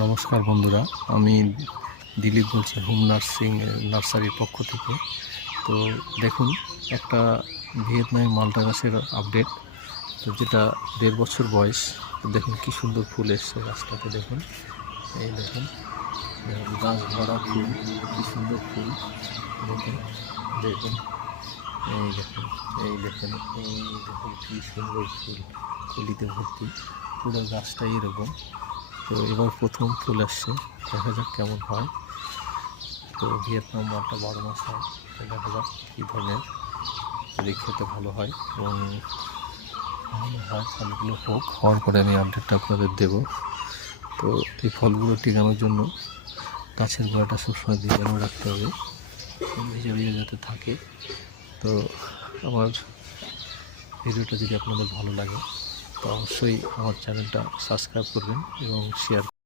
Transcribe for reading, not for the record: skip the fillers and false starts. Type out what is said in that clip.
নমস্কার বন্ধুরা, আমি দিলীপ বলছি হোম নার্সারির পক্ষ থেকে। তো দেখুন, একটা ভিয়েতনামি মালটা গাছের আপডেট, তো যেটা 1.5 বছর বয়স। তো দেখুন কি সুন্দর ফুল এসছে গাছটাতে। দেখুন, এই দেখুন, গাছ ভরা ফুল, কি সুন্দর ফুল। দেখুন দেখুন এই দেখুন, এই দেখুন, এই দেখুন কি সুন্দর ফুল, কলিতে ভর্তি। পুরো গাছটাই এরকম। তো এবার প্রথম ফুল আসছে, দেখা যাক কেমন হয়। তো ভিয়েতনাম মালটা 12 মাস হয়, তো দেখা যাক কী ধরনের, যদি খেতে ভালো হয় এবং ভালো হয় ফলগুলো হওয়ার পরে আমি আপডেটটা আপনাদের দেবো। তো এই ফলগুলো টিকানোর জন্য গাছের গোড়াটা সবসময় ভিজানো রাখতে হবে, ভিজে ভিজে যাতে থাকে। তো আমার ভিডিওটা যদি আপনাদের ভালো লাগে তো অবশ্যই আমার চ্যানেলটা সাবস্ক্রাইব করবেন এবং শেয়ার